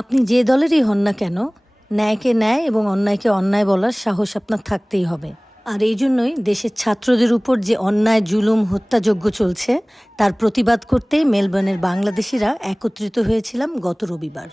আপনি যে দলেরই হন না কেন, ন্যায়কে ন্যায় এবং অন্যায়কে অন্যায় বলার সাহস আপনার থাকতেই হবে। আর এই জন্যই দেশের ছাত্রদের উপর যে অন্যায়, জুলুম, হত্যাযজ্ঞ চলছে তার প্রতিবাদ করতেই মেলবোর্নের বাংলাদেশিরা একত্রিত হয়েছিলাম গত রবিবার।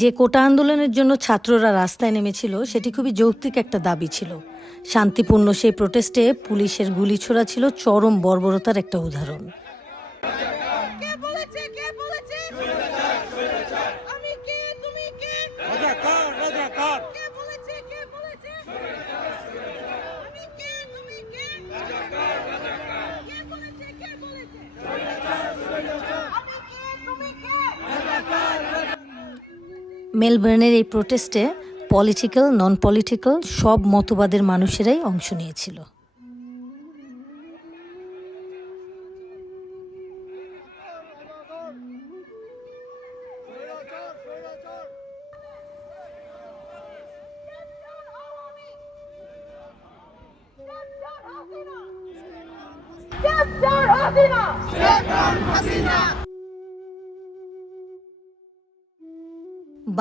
যে কোটা আন্দোলনের জন্য ছাত্ররা রাস্তায় নেমেছিল সেটি খুবই যৌক্তিক একটা দাবি ছিল। শান্তিপূর্ণ সেই প্রোটেস্টে পুলিশের গুলি ছোড়া ছিল চরম বর্বরতার একটা উদাহরণ। মেলবোর্নের এই প্রোটেস্টে পলিটিক্যাল, নন পলিটিক্যাল সব মতবাদের মানুষেরাই অংশ নিয়েছিল।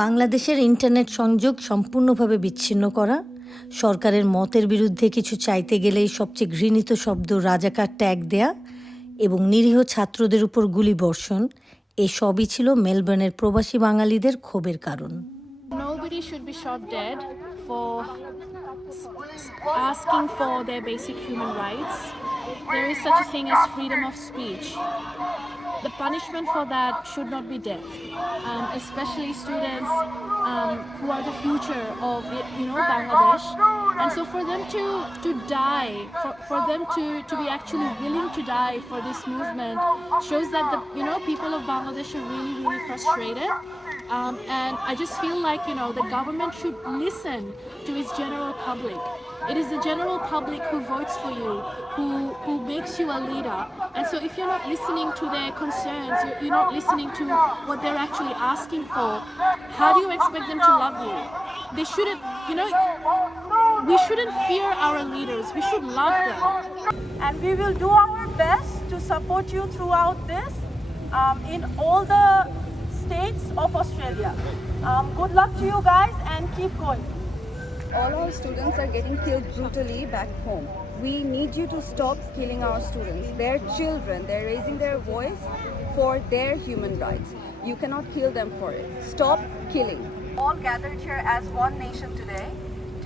বাংলাদেশের ইন্টারনেট সংযোগ সম্পূর্ণভাবে বিচ্ছিন্ন করা, সরকারের মতের বিরুদ্ধে কিছু চাইতে গেলেই সবচেয়ে ঘৃণিত শব্দ রাজাকার ট্যাগ দেয়া এবং নিরীহ ছাত্রদের উপর গুলি বর্ষণ, এসবই ছিল মেলবোর্নের প্রবাসী বাঙালিদের ক্ষোভের কারণ। Nobody should be shot dead for asking for their basic human rights. There is such a thing as freedom of speech. The punishment for that should not be death, especially students who are the future of Bangladesh. And so for them to die, for them to be actually willing to die for this movement shows that the people of Bangladesh are really frustrated. And I just feel like the government should listen to its general public. It is the general public who votes for you, who makes you a leader. And so if you're not listening to their concerns, you're not listening to what they're actually asking for, how do you expect them to love you? They shouldn't, we shouldn't fear our leaders. We should love them. And we will do our best to support you throughout this in all the states of Australia. Good luck to you guys and keep going. All our students are getting killed brutally back home. We need you to stop killing our students. They're children. They're raising their voice for their human rights. You cannot kill them for it. Stop killing. All gathered here as one nation today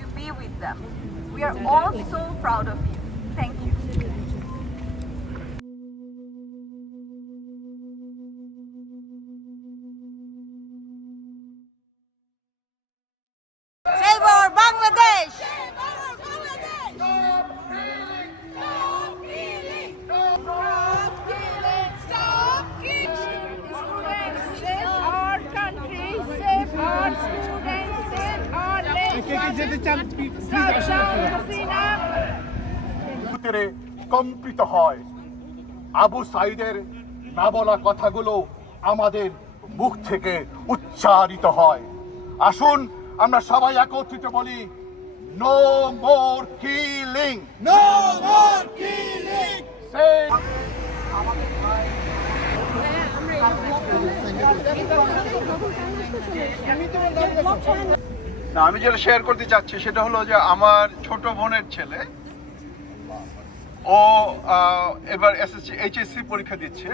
to be with them. We are all so proud of you. Thank you. Save our Bangladesh! কম্পিত হয়। আবু সাইদের না বলা কথাগুলো আমাদের মুখ থেকে উচ্চারিত হয়। আসুন আমরা সবাই একত্রিত বলি, no more killing, no more killing. আমি যেটা শেয়ার করতে চাচ্ছি সেটা হলো যে আমার ছোট বোনের ছেলে, ও এবার এইচএসসি পরীক্ষা দিচ্ছে।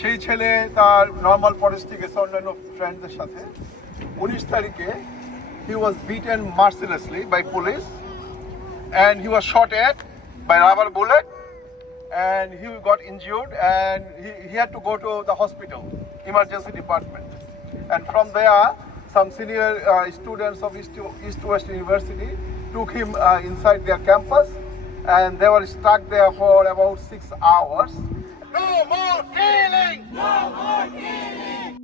সেই ছেলে তার নর্মাল পড়াশোনা থেকে অন্যান্য ফ্রেন্ডদের সাথে 19 তারিখে he was beaten mercilessly by police and he was shot at by rubber bullet and he got injured and he had to go to the hospital emergency department, and from there some senior students of East West University took him inside their campus and they were stuck there for about 6 hours. No more killing! No more killing!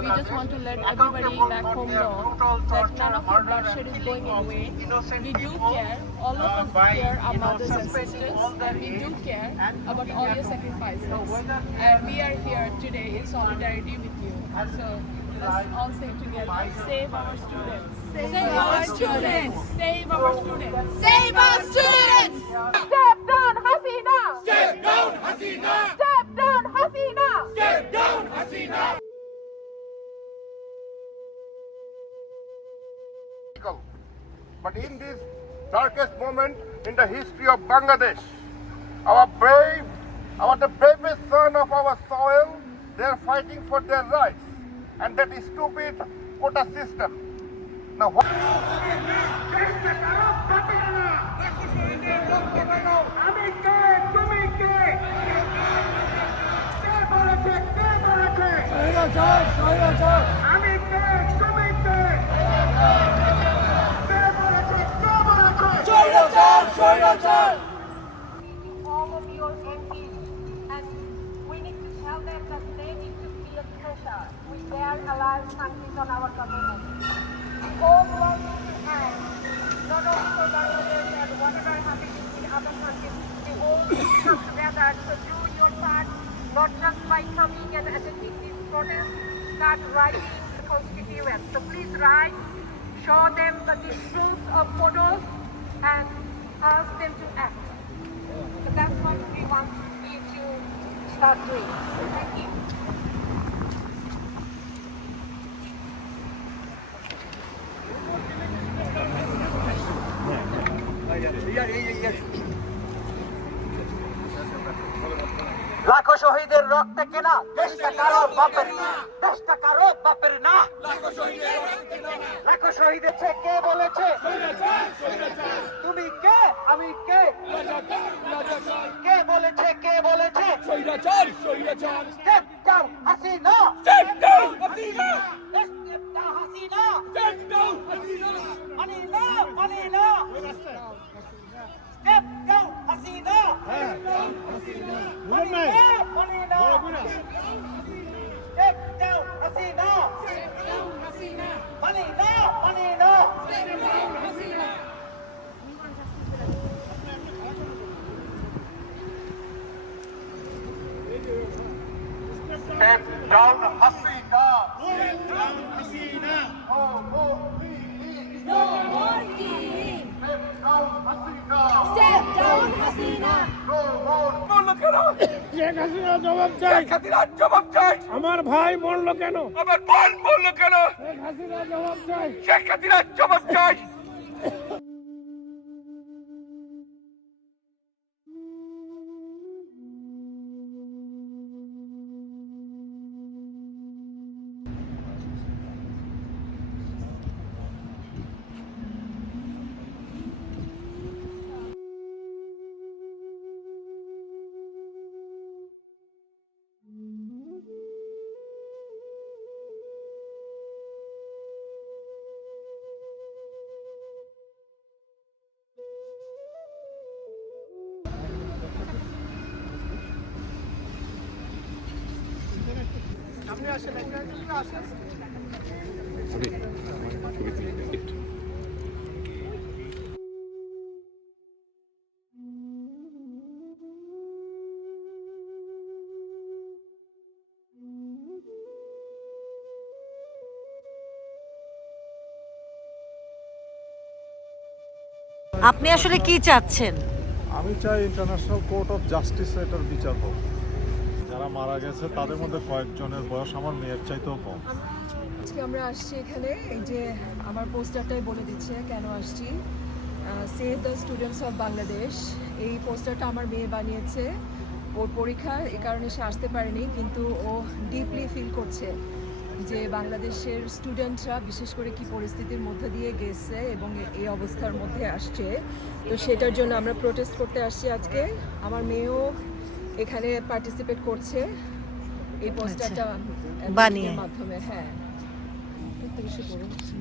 we just want to let everybody back home know that none of your bloodshed is going in vain. We do care. All of us care our mothers and sisters, and we do care about all your sacrifices. And we are here today in solidarity with you. So let's all say together, save our students. Save our students. Save our students. Save our students! Step down, Hasina! Step down, Hasina! Step down, Hasina! Step down, Hasina! But in this darkest moment in the history of Bangladesh, the bravest son of our soil, they are fighting for their rights, and that is stupid quota system. Now what? All of your MPs, and we need to tell them that they need to feel pressure with their allied countries on our government. We all belong to hand, not only for Bangladesh and whatever happens in other countries. We all need to come together. So do your part, not just by coming and attending these protests, start writing the constituents. So please write, show them the proofs of photos, and ask them to act. So that's what we want you to start doing. Thank you. লাখো শহীদের রক্তে কেনা দেশটা কারো বাপের না, দেশটা কারো বাপের না। লাখো শহীদের কে বলেছে তুমি কে আমি কে, কে বলেছে Step down, Hasina! Step down, Hasina! Step down, Hasina! Step down, Hasina! Money now, money now! Step down, Hasina! Step down, Hasina! Money now, money now! Step down, Hasina! Step down, Hasina! Money now, money now! Step down, Hasina! Step down, Hasina! Step down, Hasina! No more killing! No more killing! Step down, Hasina! Step down, Hasina! No more! Sheikh Hasina জবাব চাই, জবাব চাই! আমার ভাই মরলো কেন? আমার বোন বললো কেন? শেখ হাসিনা জবাব চাই। শেখ হাসিনা জবাব চাই! আপনি আসলে কি চাচ্ছেন? আমি চাই ইন্টারন্যাশনাল কোর্ট অফ জাস্টিসে এটার বিচার হোক। যারা মারা গেছে তাদের মধ্যে কয়েকজনের বয়স আমার মেয়ের চাইতেও কম। আজকে আমরা আসছি এখানে, এই যে আমার পোস্টারটাই বলে দিচ্ছে কেন আসছি। Save the students of Bangladesh, এই পোস্টারটা আমার মেয়ে বানিয়েছে। ওর পরীক্ষা, এই কারণে সে আসতে পারেনি, কিন্তু ও ডিপলি ফিল করছে যে বাংলাদেশের স্টুডেন্টরা বিশেষ করে কি পরিস্থিতির মধ্যে দিয়ে গেছে এবং এই অবস্থার মধ্যে আসছে। তো সেটার জন্য আমরা প্রোটেস্ট করতে আসছি আজকে। আমার মেয়েও এখানে পার্টিসিপেট করছে এই পোস্টারটা বানিয়ে মাধ্যমে। হ্যাঁ, একটু বেশি বড় হচ্ছে।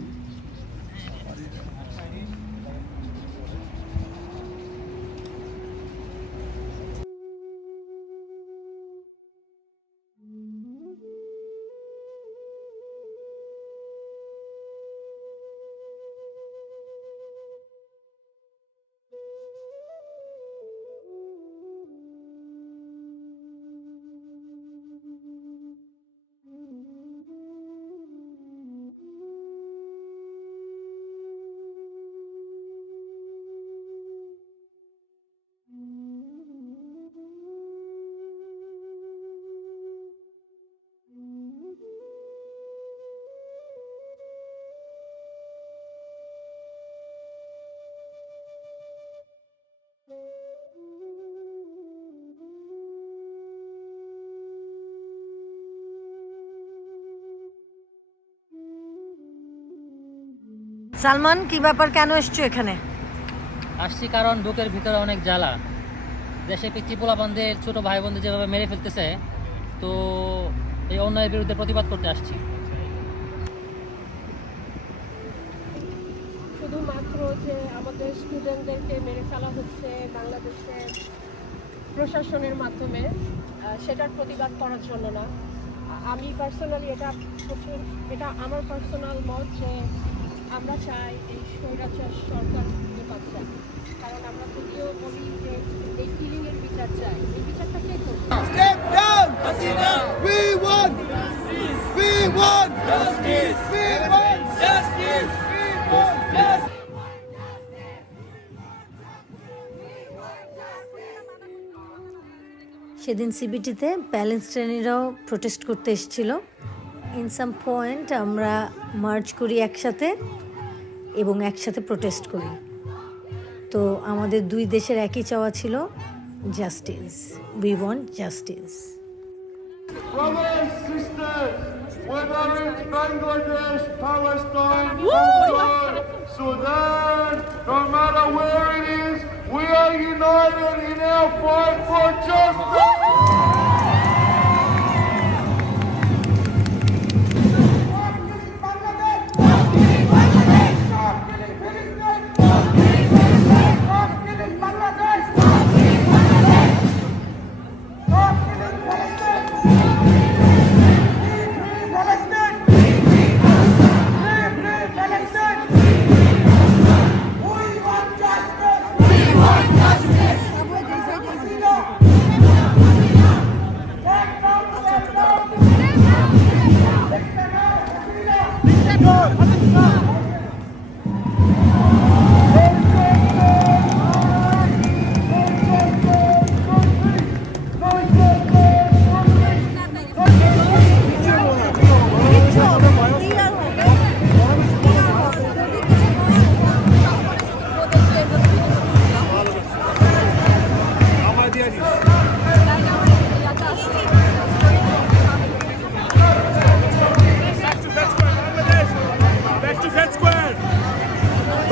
সালমান, কি ব্যাপার, কেন এসছো এখানে? আসছি কারণ বুকের ভিতরে অনেক জ্বালা। দেশে পিতৃ পোলাপানদের ছোট ভাই বোনদের যেভাবে মেরে ফেলতেছে, তো এই অন্যায়ের বিরুদ্ধে প্রতিবাদ করতে আসছি। শুধুমাত্র যে আমাদের স্টুডেন্টদেরকে মেরে ফেলা হচ্ছে বাংলাদেশের প্রশাসনের মাধ্যমে, সেটার প্রতিবাদ করার জন্য না। আমি পার্সোনালি এটা আমার পার্সোনাল মত যে আমরা চাই এই স্বৈরাচার সরকার নিপাত চাই। কারণ আমরা যদিও বলি যে এই কিলিংয়ের বিচার চাই, এই বিচারটা কে করবে? Step down, Hasina. We want justice. We want justice. We want justice. We want justice. সেদিন সিবিটিতে প্যালেস্টাইনিরাও প্রোটেস্ট করতে এসেছিল। ইন সাম পয়েন্ট আমরা মার্চ করি একসাথে এবং একসাথে প্রোটেস্ট করি। তো আমাদের দুই দেশের একই চাওয়া ছিল, justice. We want justice. Brothers, sisters, whether it's Bangladesh, Palestine, Hong Kong, Sudan, no matter where it is, we are united in our fight for justice.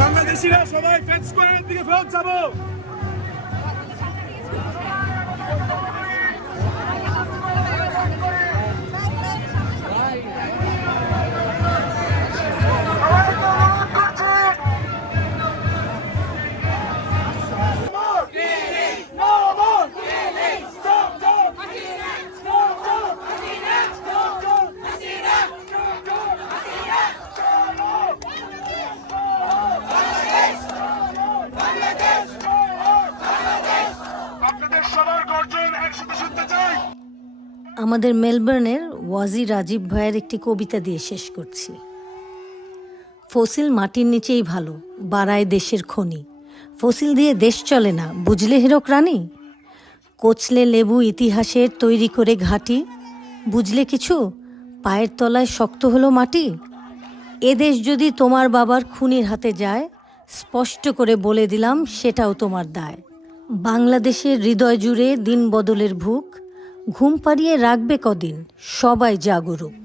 বাংলাদেশিরা সবাই ফেন্স স্কয়ারের দিকে ফেরত যাবো। আমাদের মেলবোর্নের ওয়াজি রাজীব ভাইয়ের একটি কবিতা দিয়ে শেষ করছি। ফসিল মাটির নিচেই ভালো, বাড়ায় দেশের খনি। ফসিল দিয়ে দেশ চলে না, বুঝলে হীরক রানী? কোচলে লেবু ইতিহাসের তৈরি করে ঘাটি, বুঝলে কিছু? পায়ের তলায় শক্ত হলো মাটি। এ দেশ যদি তোমার বাবার খুনির হাতে যায়, স্পষ্ট করে বলে দিলাম সেটাও তোমার দায়। বাংলাদেশের হৃদয় জুড়ে দিন বদলের ভুক, ঘুম পাড়িয়ে রাখবে কদিন, সবাই জাগরুক।